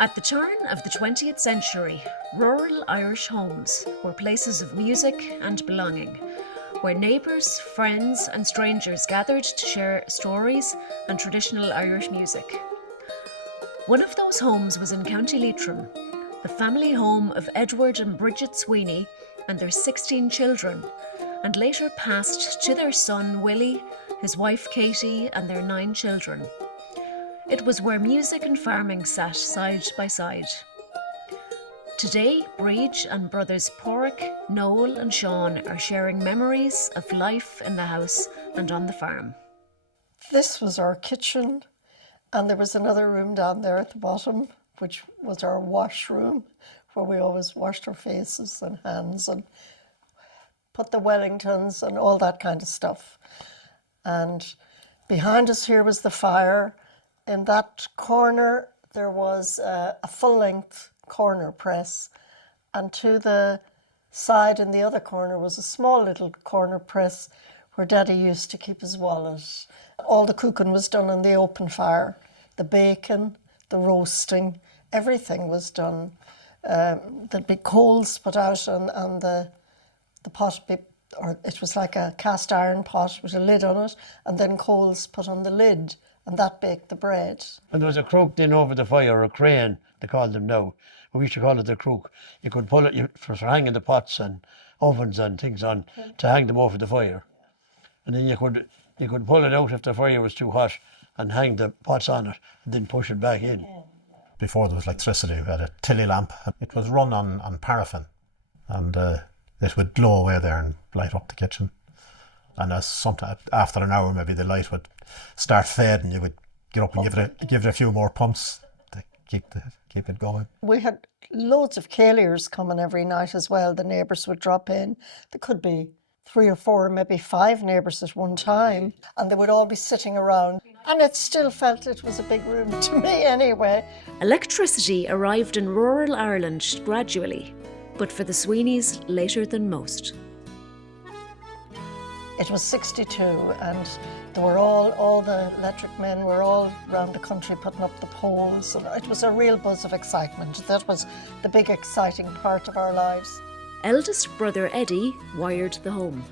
At the turn of the 20th century, rural Irish homes were places of music and belonging, where neighbours, friends and strangers gathered to share stories and traditional Irish music. One of those homes was in County Leitrim, the family home of Edward and Bridget Sweeney and their 16 children, and later passed to their son Willie, his wife Katie and their 9 children. It was where music and farming sat side by side. Today, Breach and brothers Porrick, Noel and Sean are sharing memories of life in the house and on the farm. This was our kitchen, and there was another room down there at the bottom, which was our washroom, where we always washed our faces and hands and put the Wellingtons and all that kind of stuff. And behind us here was the fire. In that corner, there was a full-length corner press, and to the side in the other corner was a small little corner press where Daddy used to keep his wallet. All the cooking was done on the open fire. The bacon, the roasting, everything was done. There'd be coals put out and the pot, or it was like a cast iron pot with a lid on it, and then coals put on the lid, and that baked the bread. And there was a crook then over the fire, or a crane, they call them now. We used to call it the crook. You could pull it for hanging the pots and ovens and things on, to hang them over the fire. And then you could pull it out if the fire was too hot and hang the pots on it, and then push it back in. Before there was electricity, we had a tilly lamp. It was run on paraffin, and it would glow away there and light up the kitchen. And after an hour, maybe the light would start fading. You would get up and give it a few more pumps to keep it going. We had loads of Caliers coming every night as well. The neighbours would drop in. There could be 3 or 4, maybe 5 neighbours at one time, and they would all be sitting around. And it still felt it was a big room to me anyway. Electricity arrived in rural Ireland gradually, but for the Sweeneys later than most. It was 62, and they were all the electric men were all around the country putting up the poles, and it was a real buzz of excitement. That was the big exciting part of our lives. Eldest brother Eddie wired the home.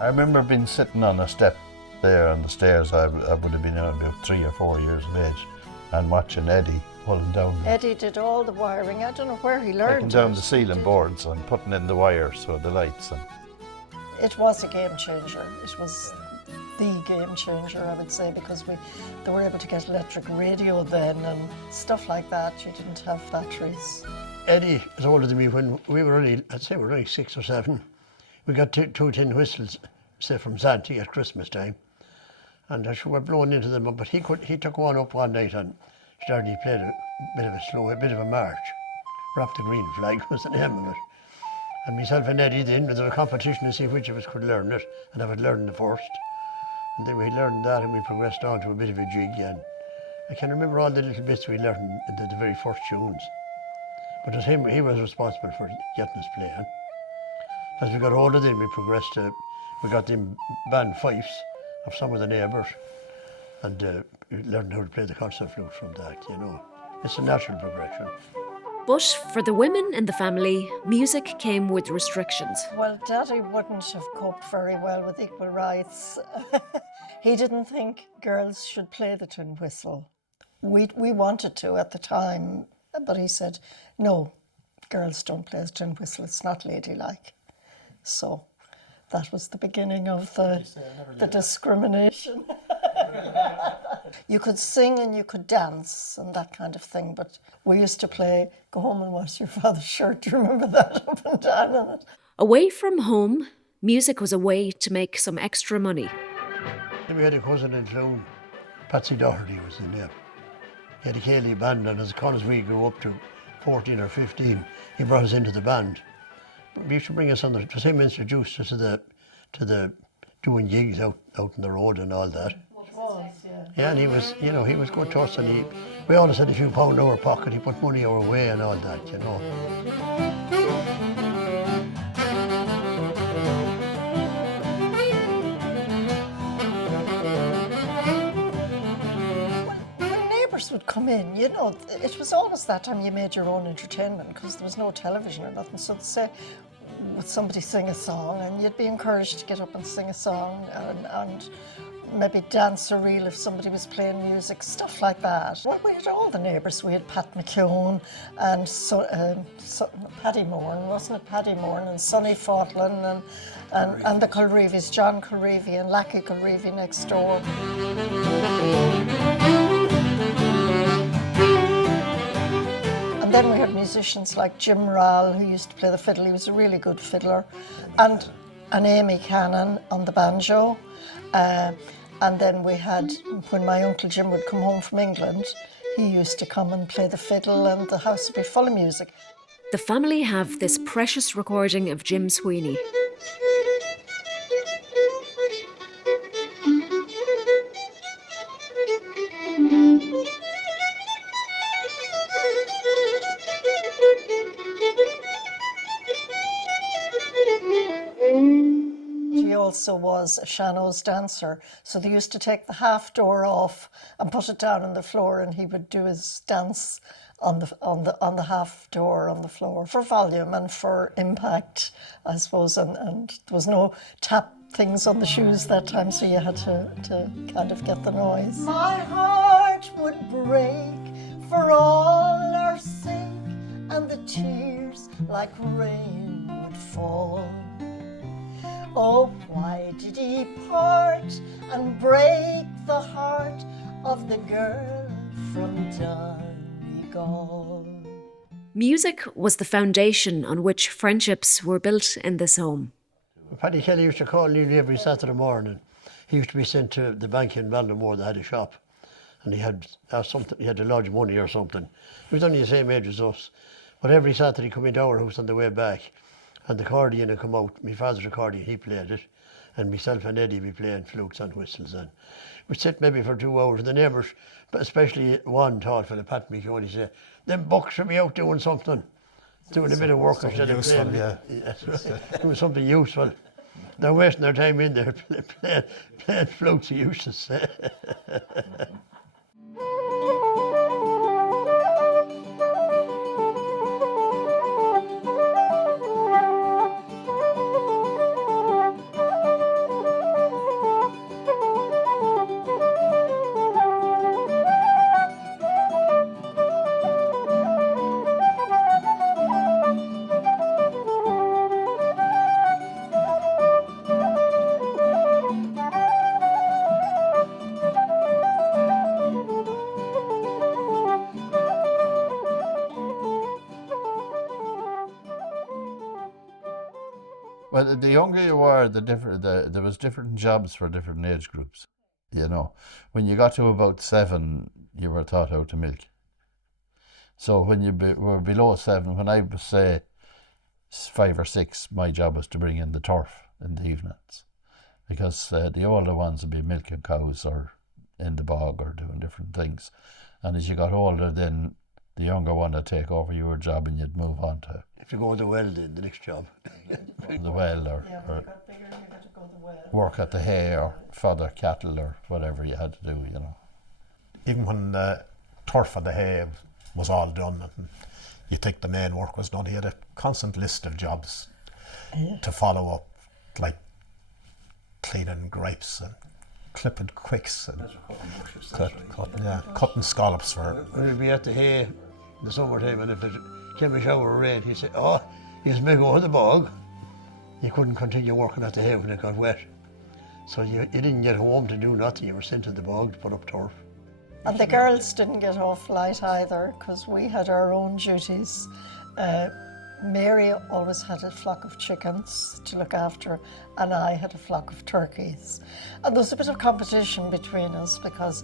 I remember being sitting on a step there on the stairs. I would have been about 3 or 4 years of age, and watching Eddie pulling down. Eddie did all the wiring. I don't know where he learned taking down the ceiling boards and putting in the wires, so the lights. It was a game changer. It was the game changer, I would say, because they were able to get electric radio then and stuff like that. You didn't have batteries. Eddie was older than me when we were only, I'd say we were only 6 or 7. We got 2 tin whistles, say from Santee at Christmas time, and we were blown into them. But he took one up one night and started. He played a bit of a march. Wrap the Green Flag was the name of it. And myself and Eddie then, there was a competition to see which of us could learn it, and I would learn the first. And then we learned that, and we progressed on to a bit of a jig, and I can remember all the little bits we learned in the very first tunes. But it was him, he was responsible for getting us playing. As we got older then, we progressed to, we got them band fifes of some of the neighbours, and we learned how to play the concert flute from that, you know. It's a natural progression. But for the women in the family, music came with restrictions. Well, Daddy wouldn't have coped very well with equal rights. He didn't think girls should play the tin whistle. We wanted to at the time, but he said, no, girls don't play the tin whistle, it's not ladylike. So that was the beginning of the discrimination. You could sing and you could dance and that kind of thing, but we used to play Go Home and Wash Your Father's Shirt. Do you remember that? Up and down in it. Away from home, music was a way to make some extra money. We had a cousin in Clown, Patsy Doherty was the name. He had a Cayley band, and as we grew up to 14 or 15, he brought us into the band. He used to bring us on it was him introduced us to the doing gigs out on the road and all that. Yeah, and he was good to us, and we always had a few pound in our pocket. He put money our way and all that, you know. would come in, you know, it was always that time you made your own entertainment because there was no television or nothing. So to say, would somebody sing a song and you'd be encouraged to get up and sing a song and maybe dance a reel if somebody was playing music, stuff like that. Well, we had all the neighbours. We had Pat McKeown and Paddy Moran, wasn't it? Paddy Moran and Sonny Faughtlin and the Culreevys, John Culreevy and Lackey Culreevy next door. And then we had musicians like Jim Rall, who used to play the fiddle. He was a really good fiddler. And Amy Cannon on the banjo. And then we had, when my Uncle Jim would come home from England, he used to come and play the fiddle and the house would be full of music. The family have this precious recording of Jim Sweeney. He also was a Shannon's dancer, so they used to take the half door off and put it down on the floor, and he would do his dance on the half door on the floor for volume and for impact, I suppose. And there was no tap things on the shoes that time, so you had to kind of get the noise. My heart would break for all our sake, and the tears like rain would fall. Oh, why did he part and break the heart of the girl from Donegal? Music was the foundation on which friendships were built in this home. Paddy Kelly used to call nearly every Saturday morning. He used to be sent to the bank in Ballinamore that had a shop, and he had something. He had to lodge money or something. He was only the same age as us, but every Saturday he'd come into our house on the way back. And the accordion would come out, my father's accordion, he played it, and myself and Eddie would be playing flutes and whistles. And we'd sit maybe for 2 hours, and the neighbours, but especially one tall fella, Pat McKeown, he said, them bucks should be out doing something, doing a bit of work instead of playing. Yeah. Doing something useful. They're wasting their time in there playing flutes, he used to say. Well, the younger you were, there was different jobs for different age groups. You know, when you got to about 7, you were taught how to milk. So when you were below 7, when I was say 5 or 6, my job was to bring in the turf in the evenings, because the older ones would be milking cows or in the bog or doing different things. And as you got older, then the younger one would take over your job and you'd move on to If you go to the well, then the next job. the well or got bigger, you had to go the well. work at the hay or fodder cattle or whatever you had to do, you know. Even when the turf and the hay was all done and you think the main work was done, he had a constant list of jobs to follow up, like cleaning grapes and clipping quicks and cutting scallops for. We'd be at the hay in the summertime, and if it came a shower of rain, he'd say, oh, you may go to the bog. You couldn't continue working at the hay when it got wet. So you didn't get home to do nothing, you were sent to the bog to put up turf. And the girls didn't get off light either, because we had our own duties. Mary always had a flock of chickens to look after, and I had a flock of turkeys. And there was a bit of competition between us, because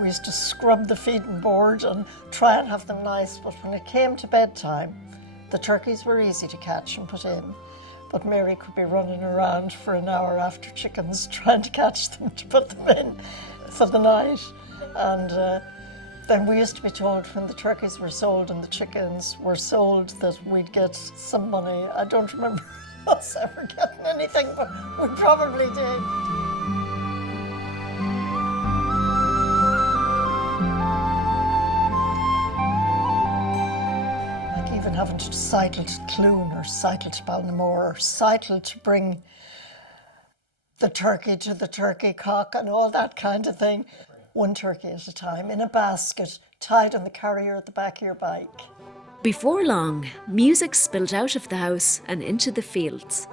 we used to scrub the feeding board and try and have them nice, but when it came to bedtime, the turkeys were easy to catch and put in. But Mary could be running around for an hour after chickens trying to catch them to put them in for the night. And then we used to be told when the turkeys were sold and the chickens were sold that we'd get some money. I don't remember us ever getting anything, but we probably did. to cycle to Clune or cycle to Ballinamore or cycle to bring the turkey to the turkey cock and all that kind of thing. One turkey at a time in a basket tied on the carrier at the back of your bike. Before long, music spilled out of the house and into the fields.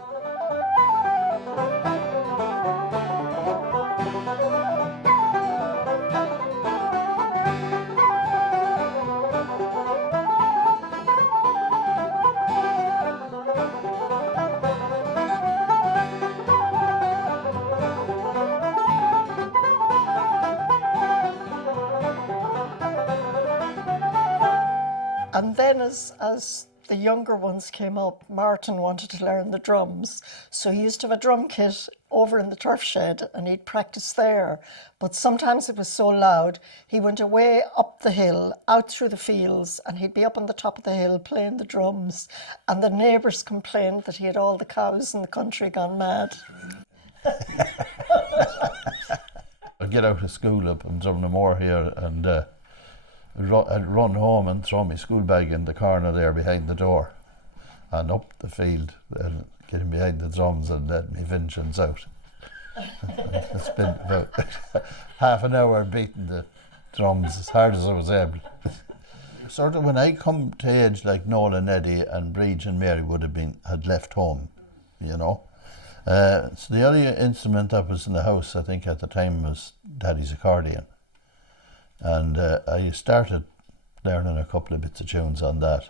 And then as the younger ones came up, Martin wanted to learn the drums. So he used to have a drum kit over in the turf shed and he'd practice there. But sometimes it was so loud, he went away up the hill, out through the fields, and he'd be up on the top of the hill playing the drums. And the neighbours complained that he had all the cows in the country gone mad. I'd get out of school up in Ballinamore here and I'd run home and throw my school bag in the corner there behind the door and up the field and getting behind the drums and let me vengeance out. I spent about half an hour beating the drums as hard as I was able. Sort of when I come to age like Noel and Eddie and Bridge and Mary had left home, you know. So the only instrument that was in the house, I think at the time, was Daddy's accordion. And I started learning a couple of bits of tunes on that.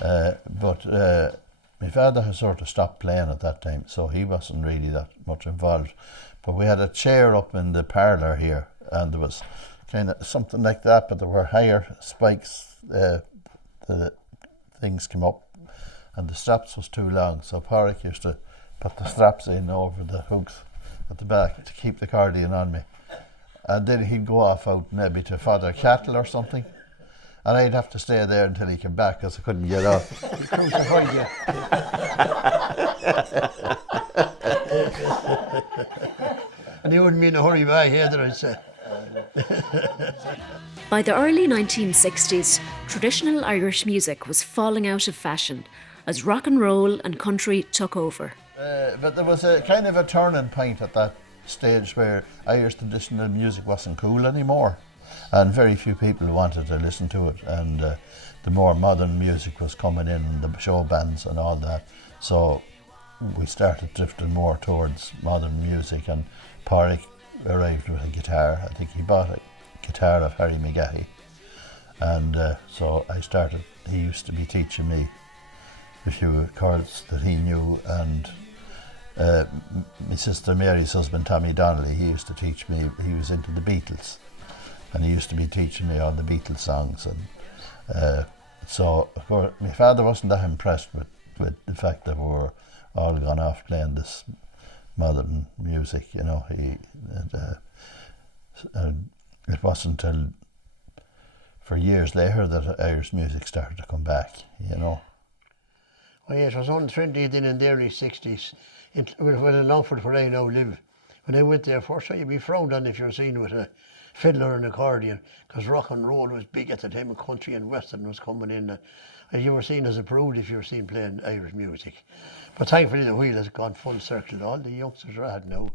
But my father had sort of stopped playing at that time, so he wasn't really that much involved. But we had a chair up in the parlour here, and there was kind of something like that, but there were higher spikes. The things came up, and the straps was too long, so Porrick used to put the straps in over the hooks at the back to keep the accordion on me. And then he'd go off out maybe to fodder cattle or something. And I'd have to stay there until he came back because I couldn't get off. He crucified you. And he wouldn't be in a hurry back either, I'd say. By the early 1960s, traditional Irish music was falling out of fashion as rock and roll and country took over. But there was a kind of a turning point at that stage where Irish traditional music wasn't cool anymore, and very few people wanted to listen to it, and the more modern music was coming in, the show bands and all that, so we started drifting more towards modern music. And Porrick arrived with a guitar. I think he bought a guitar of Harry Megahey, and so I started. He used to be teaching me a few chords that he knew, and my sister Mary's husband Tommy Donnelly, he used to teach me. He was into the Beatles, and he used to be teaching me all the Beatles songs. And so of course my father wasn't that impressed with the fact that we were all gone off playing this modern music, you know. It wasn't until for years later that Irish music started to come back, you know. Well, yeah, it was unfriendly then in the early 60s. When in Longford, where I now live, when I went there first, you'd be frowned on if you were seen with a fiddle or an accordion, because rock and roll was big at the time, and country and western was coming in. And you were seen as a prude if you were seen playing Irish music. But thankfully the wheel has gone full circle. All the youngsters are at now.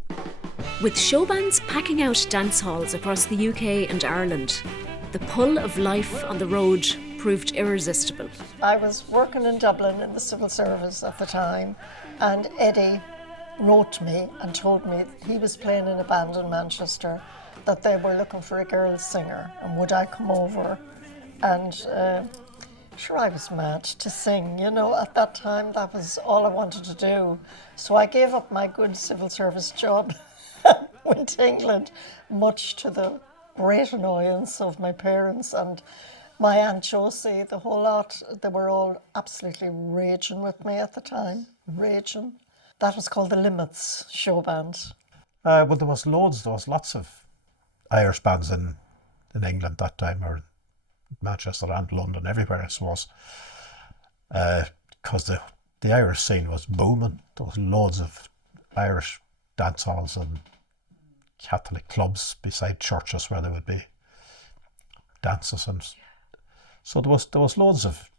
With show bands packing out dance halls across the UK and Ireland, the pull of life on the road proved irresistible. I was working in Dublin in the civil service at the time, and Eddie wrote me and told me he was playing in a band in Manchester, that they were looking for a girl singer, and would I come over? And sure, I was mad to sing, you know. At that time, that was all I wanted to do. So I gave up my good civil service job, went to England, much to the great annoyance of my parents and my Aunt Josie, the whole lot. They were all absolutely raging with me at the time, raging. That was called the Limits show band. Well, there was lots of Irish bands in England that time, or Manchester and London, everywhere, I suppose. Because the Irish scene was booming. There was loads of Irish dance halls and Catholic clubs beside churches where there would be dances, and so there was loads of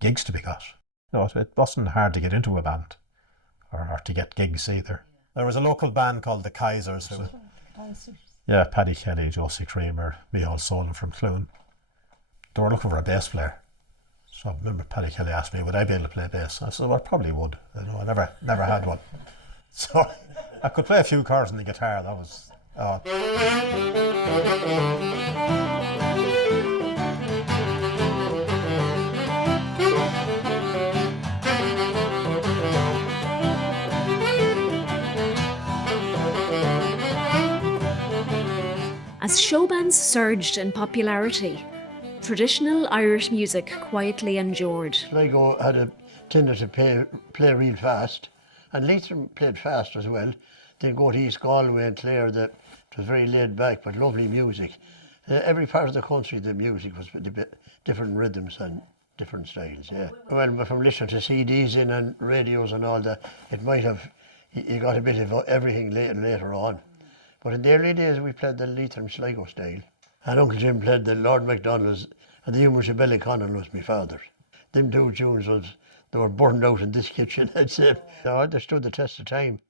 gigs to be got. No, it wasn't hard to get into a band or to get gigs either. There was a local band called the Kaisers. Yeah, Paddy Kelly, Josie Creamer, Micheál Solon from Clune. They were looking for a bass player. So I remember Paddy Kelly asked me, would I be able to play bass? I said, well, I probably would. You know, I never had one. So I could play a few chords on the guitar. That was... As show bands surged in popularity, traditional Irish music quietly endured. Sligo had a tendency to play real fast, and Leitrim played fast as well. Then go to East Galway and Clare, it was very laid back but lovely music. Every part of the country, the music was different rhythms and different styles, yeah. Well, from listening to CDs in and radios and all that, it might have, you got a bit of everything later on. But in the early days, we played the Leitrim Sligo style. And Uncle Jim played the Lord MacDonald's, and the humours of Ballyconnell was my father's. Them two tunes they were burned out in this kitchen, I'd say. They stood the test of time.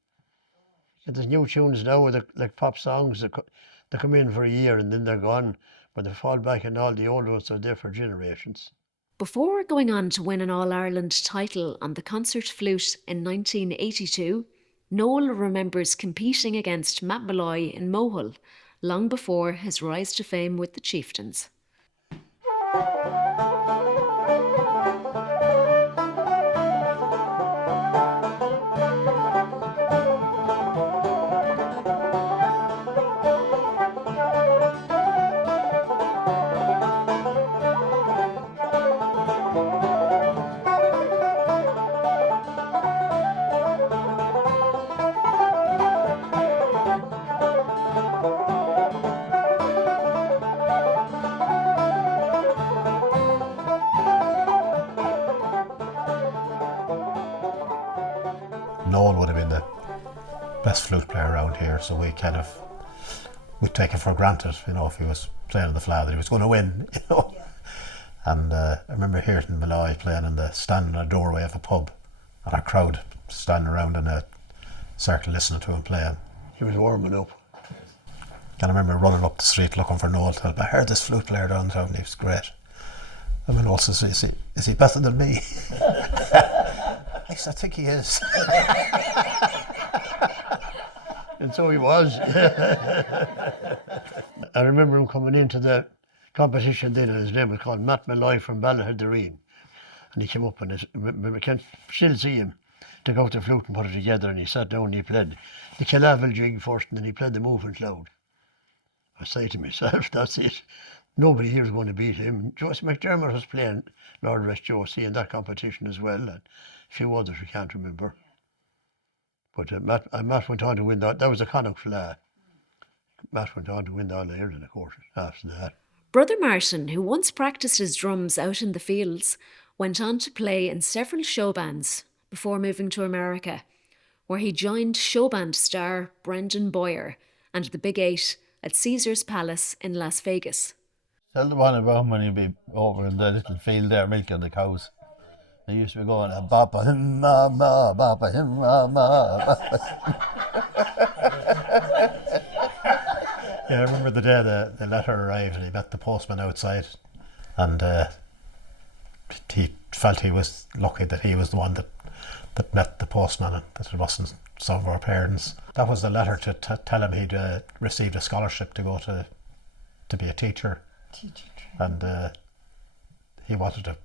There's new tunes now, like pop songs, they come in for a year and then they're gone, but they fall back and all the old ones are there for generations. Before going on to win an All-Ireland title on the concert flute in 1982, Noel remembers competing against Matt Malloy in Mohill long before his rise to fame with the Chieftains. Noel would have been the best flute player around here, so we'd take it for granted, you know, if he was playing on the flat that he was going to win, you know. Yeah. And I remember hearing Malloy playing standing in a doorway of a pub, and our crowd standing around in a circle listening to him playing. He was warming up. And I remember running up the street looking for Noel, telling him, I heard this flute player downtown, he was great. And Noel says, is he better than me? I think he is. And so he was. I remember him coming into the competition then, and his name was called Matt Malloy from Ballinamore. And he came up and I can still see him, took out the flute and put it together, and he sat down and he played the Calavel jig first, and then he played the Moving Cloud. I say to myself, that's it. Nobody here is going to beat him. Josie McDermott was playing Lord Rest Josie in that competition as well, and a few others we can't remember. But Matt went on to win that. That was a Connacht flair. Matt went on to win the All-Ireland, of course, after that. Brother Martin, who once practiced his drums out in the fields, went on to play in several show bands before moving to America, where he joined showband star Brendan Boyer and the Big Eight at Caesar's Palace in Las Vegas. Tell the one about when you'd be over in the little field there milking the cows. They used to be going, Bapa him mama, Bapa him mama. Yeah, I remember the day the letter arrived and he met the postman outside, and he felt he was lucky that he was the one that met the postman and that it wasn't some of our parents. That was the letter to tell him he'd received a scholarship to go to be a teacher. And he wanted to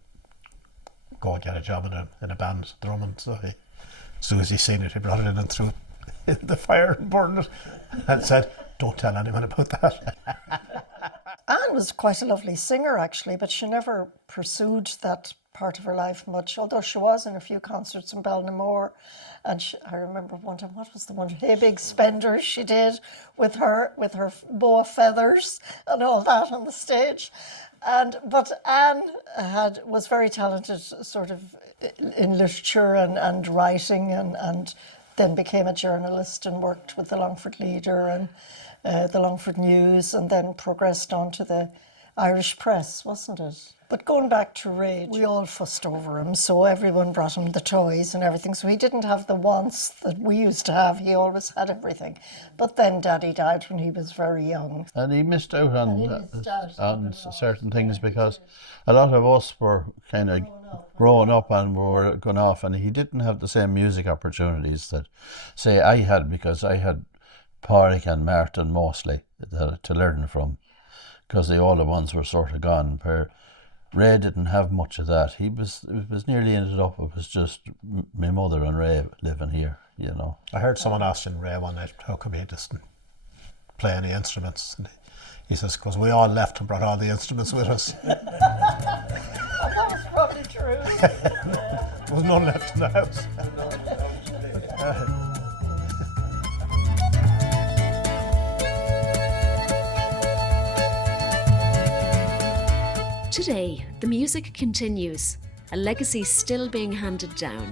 go and get a job in a band drumming, so as soon as he seen it, he brought it in and threw it in the fire and burned it and said, don't tell anyone about that. Anne was quite a lovely singer actually, but she never pursued that part of her life much, although she was in a few concerts in Ballinamore. And I remember one time, what was the one, Hey Big Spender, she did with her bow of feathers and all that on the stage. But Anne was very talented sort of in literature and writing, and then became a journalist and worked with the Longford Leader and the Longford News, and then progressed on to the Irish press, wasn't it? But going back to Ray, we all fussed over him, so everyone brought him the toys and everything. So he didn't have the wants that we used to have. He always had everything. But then Daddy died when he was very young. And he missed out on certain things because a lot of us were kind of growing up and were going off, and he didn't have the same music opportunities that, say, I had, because I had Pádraig and Martin mostly to learn from, because the older ones were sort of gone. Ray didn't have much of that. It was nearly ended up, it was just my mother and Ray living here, you know. I heard someone asking Ray one night, how come he doesn't play any instruments? And he says, because we all left and brought all the instruments with us. That was probably true. There was none left in the house. Today, the music continues, a legacy still being handed down.